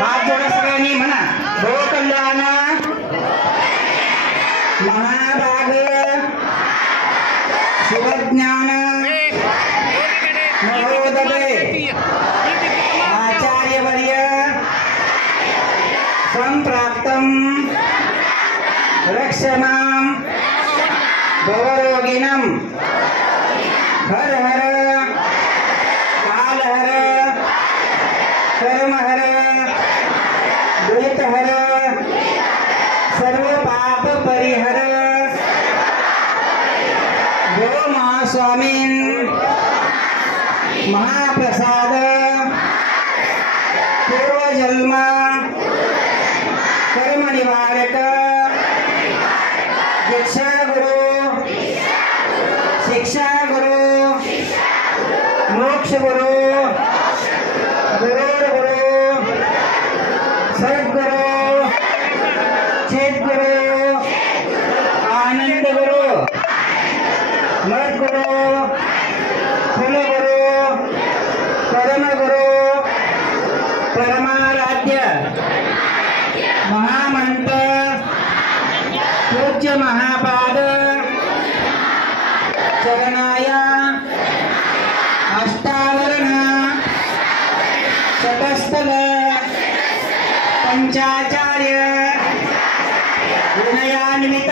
हात जोडा सगळ्यांनी म्हणा लोक कल्याण महाभाग शिवज्ञान महोदय आचार्यवर्य संप्राप्तं रक्षमां भवरोगिणं हर हर काल हर कर्म हर दुरित हर सर्व पाप परिहर भो महास्वामीन महाप्रसाद पूर्वजन्म कर्म निवारक दीक्षा गुरु शिक्षा गुरु मोक्ष गुरु गुरुर गुरु सद्गुरु चित गुरु आनंद गुरु मद गुरु फल गुरु परम गुरु परमाराध्य महामंत्र पूज्य महापाद चरणाय अष्टावरण शतस्थल पंचाचार्य विनयान्वित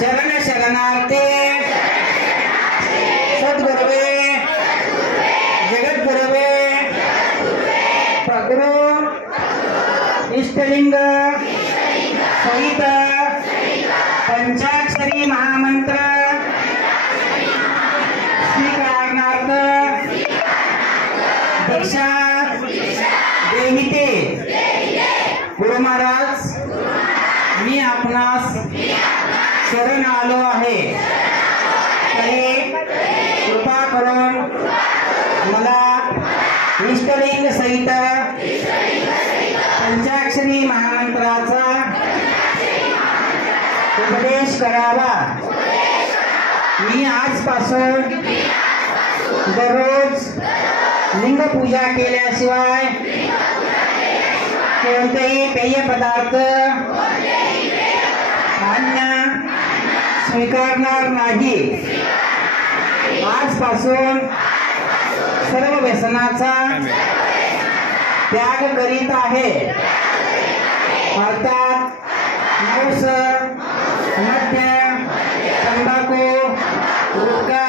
शरण शरणार्थे सद्गुरुवे जगद्गुरुवे प्रगुरु इष्टलिंग सहित पंचाक्षरी महामंत्र स्वीकारणार्थ दीक्षा देहिते गुरु महाराज मी आपणास शरण आलो आहे तरी कृपा करून मला इष्टलिंग सहित पंचाक्षरी महामंत्राचा उपदेश करावा। मी आजपासून दररोज लिंग पूजा केल्याशिवाय कोणतेही पेय पदार्थ अन्न स्वीकारणार नाही। आजपासून सर्व व्यसनाचा त्याग करीत आहे। अर्थात मांस मद्य तंबाखू गुटखा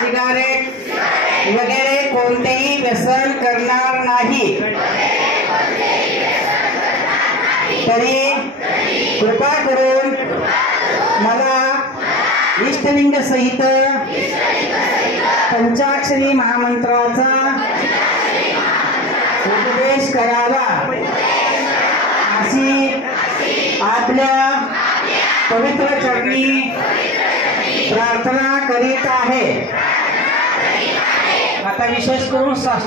सिगारेट वगैरे कोणतेही व्यसन करणार नाही। तरी कृपा करून मला इष्टलिंग सहित पंचाक्षरी महामंत्राचा उपदेश करावा अशी आपल्या पवित्र चरणी प्रार्थना करीत आहे। आता विशेष करून